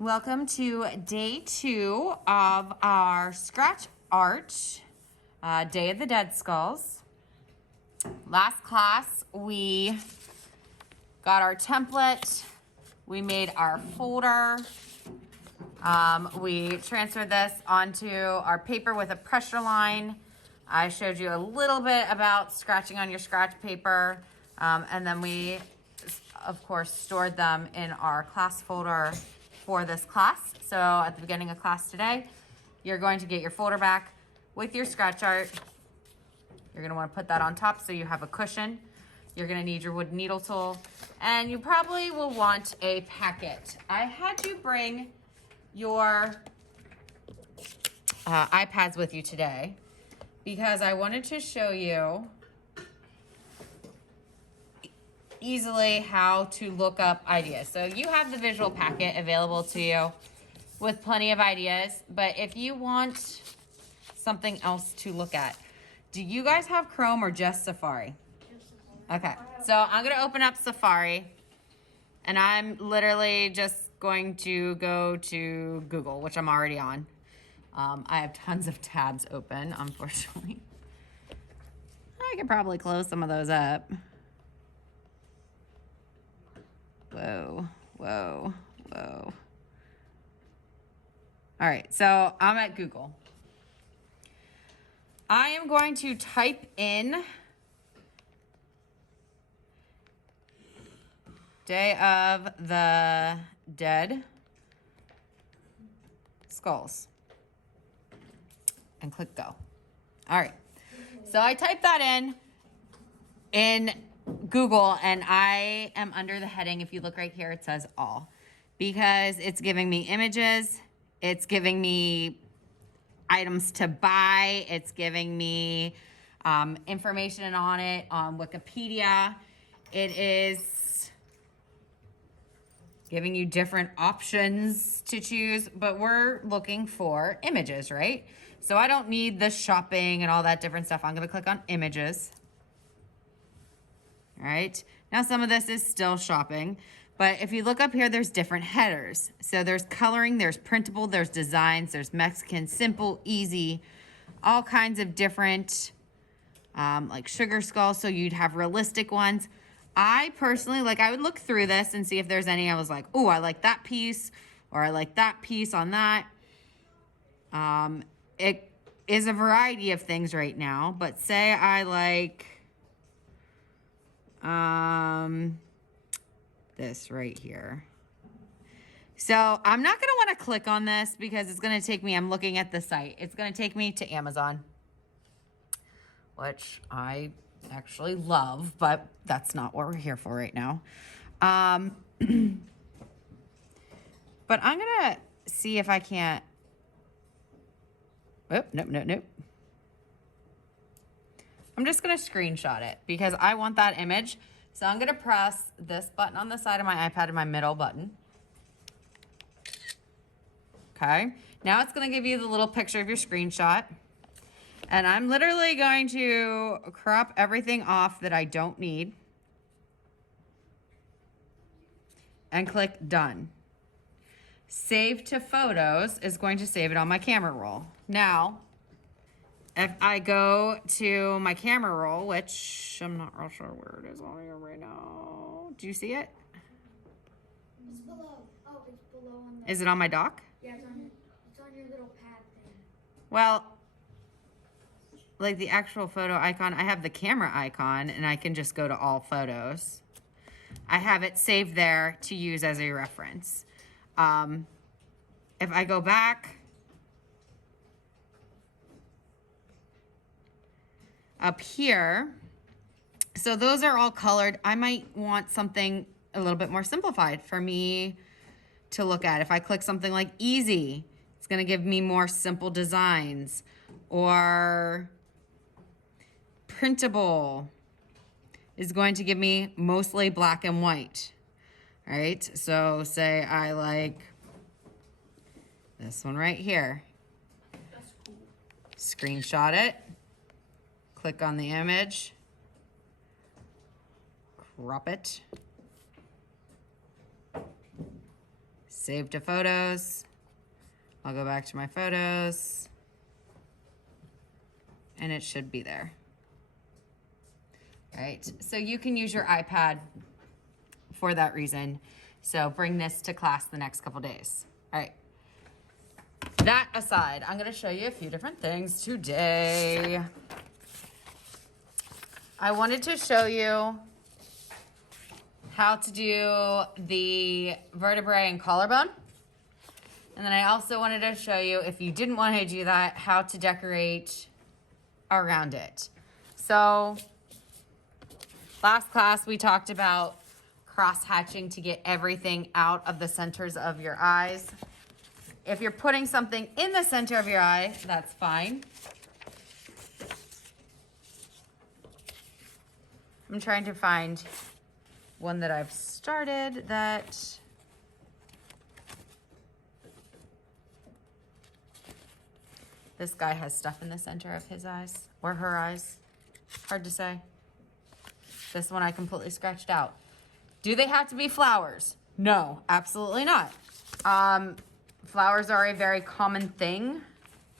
Welcome to day 2 of our Scratch Art, Day of the Dead Skulls. Last class, we got our template, we made our folder, we transferred this onto our paper with a pressure line. I showed you a little bit about scratching on your scratch paper, and then we, of course, stored them in our class folder for this class. So at the beginning of class today, you're going to get your folder back with your scratch art. You're gonna wanna put that on top so you have a cushion. You're gonna need your wood needle tool, and you probably will want a packet. I had you bring your iPads with you today because I wanted to show you easily how to look up ideas. So you have the visual packet available to you with plenty of ideas, but if you want something else to look at, do you guys have Chrome or just Safari? Okay, so I'm gonna open up Safari and I'm literally just going to go to Google, which I'm already on. I have tons of tabs open, unfortunately. I could probably close some of those up. Whoa, whoa, whoa. All right, so I'm at Google. I am going to type in Day of the Dead Skulls and click go. All right, so I typed that in Google, and I am under the heading, if you look right here, it says all, because it's giving me images, it's giving me items to buy, it's giving me information on it on Wikipedia. It is giving you different options to choose, but we're looking for images, right? So I don't need the shopping and all that different stuff. I'm gonna click on images. All right, now some of this is still shopping, but if you look up here, there's different headers. So there's coloring, there's printable, there's designs, there's Mexican, simple, easy, all kinds of different, like sugar skulls, so you'd have realistic ones. I personally, I would look through this and see if there's any I was like, oh, I like that piece, or I like that piece on that. It is a variety of things right now, but say I like, this right here. So I'm not going to want to click on this because it's going to take me, I'm looking at the site. It's going to take me to Amazon, which I actually love, but that's not what we're here for right now. But I'm going to see if I can't, oh, nope. I'm just gonna screenshot it because I want that image. So I'm gonna press this button on the side of my iPad and my middle button. Okay, now it's gonna give you the little picture of your screenshot. And I'm literally going to crop everything off that I don't need. And click done. Save to photos is going to save it on my camera roll. Now, if I go to my camera roll, which I'm not real sure where it is on here right now. Do you see it? It's below. Oh, it's below on the... Is it on my dock? Yeah, it's on your little pad thing. Well, like the actual photo icon, I have the camera icon and I can just go to all photos. I have it saved there to use as a reference. If I go back, up here, so those are all colored. I might want something a little bit more simplified for me to look at. If I click something like easy, it's gonna give me more simple designs, or printable is going to give me mostly black and white. All right, so say I like this one right here. That's cool. Screenshot it. Click on the image, crop it, save to photos. I'll go back to my photos. And it should be there. All right, so you can use your iPad for that reason. So bring this to class the next couple days. All right. That aside, I'm gonna show you a few different things today. I wanted to show you how to do the vertebrae and collarbone. And then I also wanted to show you, if you didn't want to do that, how to decorate around it. So last class we talked about cross-hatching to get everything out of the centers of your eyes. If you're putting something in the center of your eye, that's fine. I'm trying to find one that I've started that this guy has stuff in the center of his eyes or her eyes. Hard to say. This one I completely scratched out. Do they have to be flowers? No, absolutely not. Flowers are a very common thing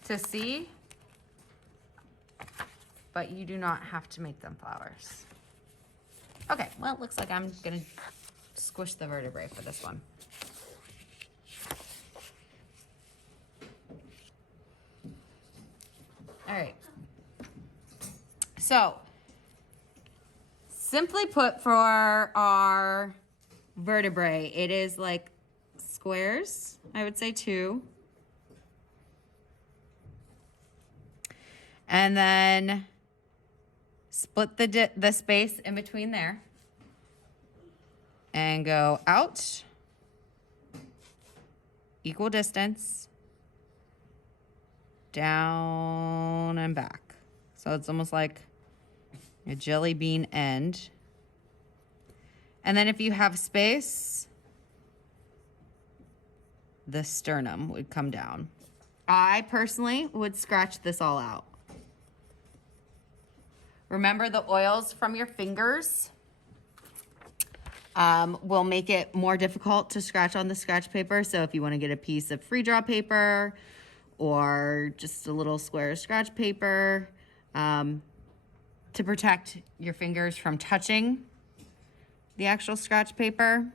to see, but you do not have to make them flowers. Okay, well, it looks like I'm gonna squish the vertebrae for this one. All right. So, simply put, for our vertebrae, it is like squares, I would say 2. And then split the space in between there and go out, equal distance, down and back. So it's almost like a jelly bean end. And then if you have space, the sternum would come down. I personally would scratch this all out. Remember, the oils from your fingers will make it more difficult to scratch on the scratch paper. So if you want to get a piece of free draw paper or just a little square of scratch paper to protect your fingers from touching the actual scratch paper,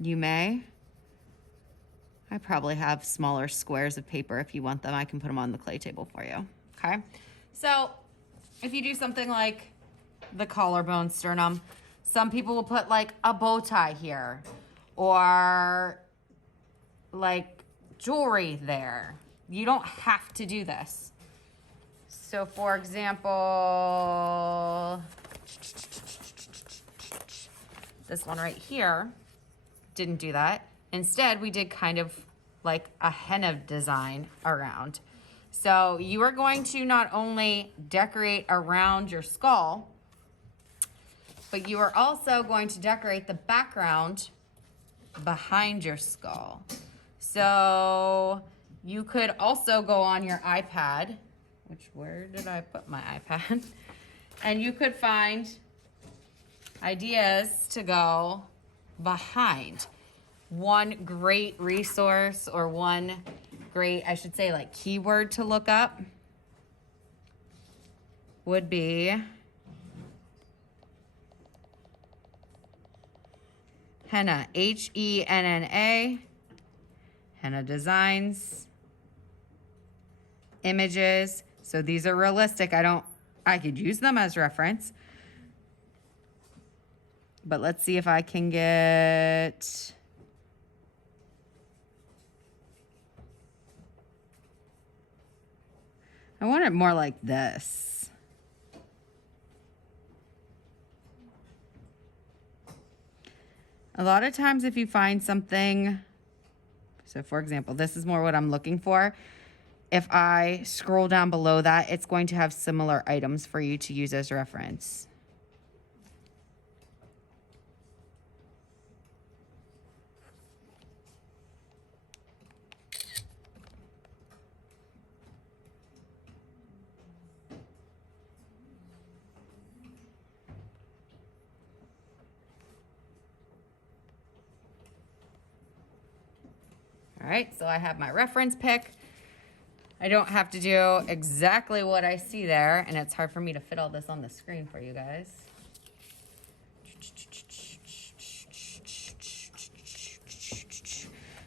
you may. I probably have smaller squares of paper. If you want them, I can put them on the clay table for you. Okay, so if you do something like the collarbone sternum, some people will put like a bow tie here or like jewelry there. You don't have to do this. So for example, this one right here didn't do that. Instead, we did kind of like a henna design around. So you are going to not only decorate around your skull, but you are also going to decorate the background behind your skull. So you could also go on your iPad, where did I put my iPad? And you could find ideas to go behind. One great resource, or one great, I should say, like keyword to look up would be henna, Henna, henna designs, images. So these are realistic. I could use them as reference, but let's see if I can get, I want it more like this. A lot of times if you find something, so for example, this is more what I'm looking for. If I scroll down below that, it's going to have similar items for you to use as reference. All right, so I have my reference pick. I don't have to do exactly what I see there, and it's hard for me to fit all this on the screen for you guys.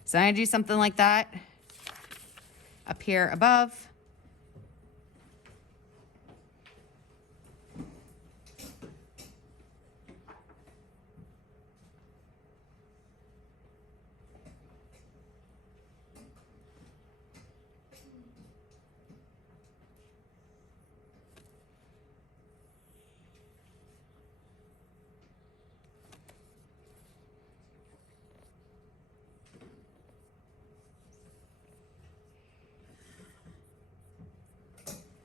So I'm gonna do something like that up here above.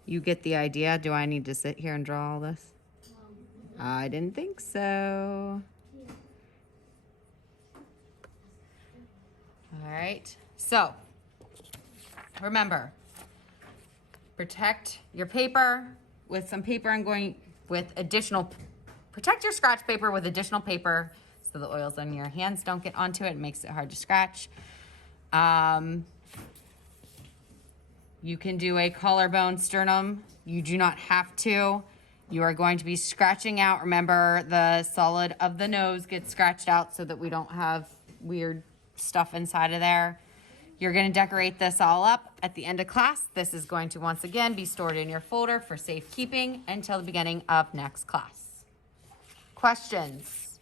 You get the idea. Do I need to sit here and draw all this? I didn't think so. All right, so remember, protect your paper with some paper. I'm going with additional, protect your scratch paper with additional paper so the oils on your hands don't get onto it. It makes it hard to scratch. You can do a collarbone sternum. You do not have to. You are going to be scratching out. Remember, the solid of the nose gets scratched out so that we don't have weird stuff inside of there. You're going to decorate this all up at the end of class. This is going to once again be stored in your folder for safekeeping until the beginning of next class. Questions?